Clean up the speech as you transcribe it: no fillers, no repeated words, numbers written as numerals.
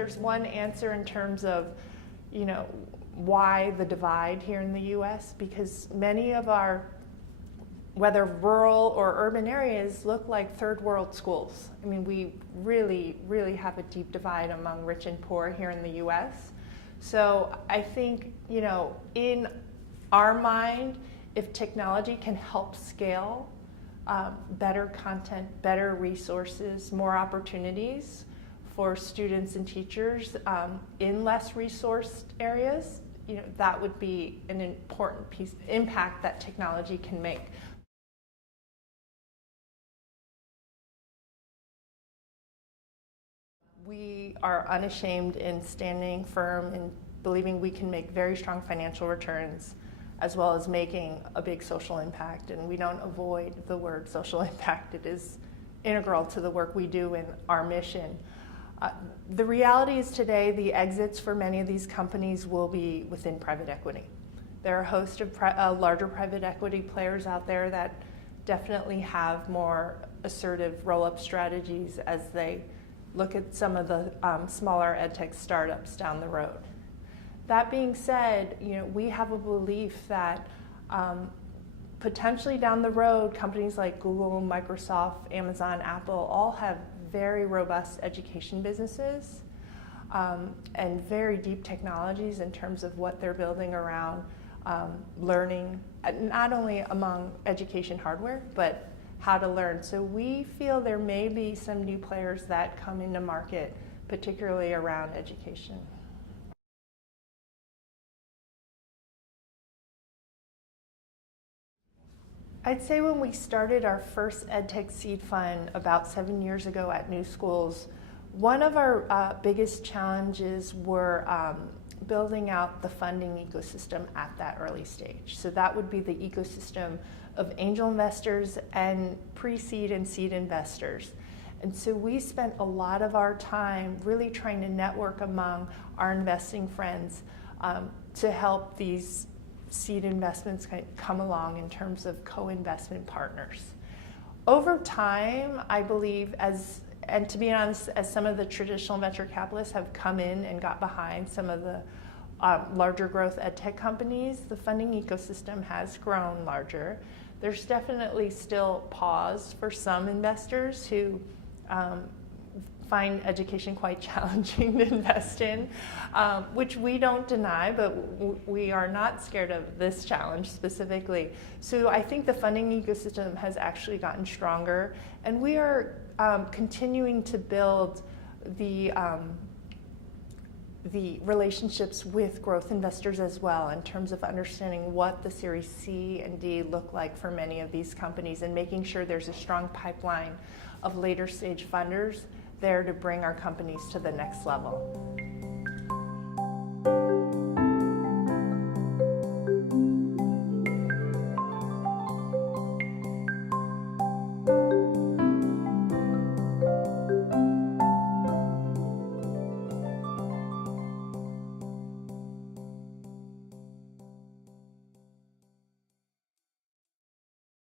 there's one answer in terms of, you know, why the divide here in the U.S. because many of our, whether rural or urban areas, look like third world schools. I mean, we really, really have a deep divide among rich and poor here in the U.S. So I think, you know, in our mind, if technology can help scale better content, better resources, more opportunities for students and teachers in less resourced areas, you know, that would be an important piece, impact that technology can make. We are unashamed in standing firm and believing we can make very strong financial returns as well as making a big social impact. And we don't avoid the word social impact. It is integral to the work we do in our mission. The reality is today the exits for many of these companies will be within private equity. There are a host of larger private equity players out there that definitely have more assertive roll-up strategies as they look at some of the smaller edtech startups down the road. That being said, you know, we have a belief that potentially down the road, companies like Google, Microsoft, Amazon, Apple all have very robust education businesses and very deep technologies in terms of what they're building around learning, not only among education hardware, but how to learn. So we feel there may be some new players that come into market, particularly around education. I'd say when we started our first EdTech seed fund about 7 years ago at New Schools, one of our biggest challenges were building out the funding ecosystem at that early stage. So that would be the ecosystem of angel investors and pre-seed and seed investors. And so we spent a lot of our time really trying to network among our investing friends to help these seed investments come along in terms of co-investment partners. Over time, I believe, and to be honest, as some of the traditional venture capitalists have come in and got behind some of the larger growth edtech companies, the funding ecosystem has grown larger. There's definitely still pause for some investors who find education quite challenging to invest in, which we don't deny, but we are not scared of this challenge specifically. So I think the funding ecosystem has actually gotten stronger, and we are continuing to build the relationships with growth investors as well in terms of understanding what the Series C and D look like for many of these companies and making sure there's a strong pipeline of later stage funders there to bring our companies to the next level.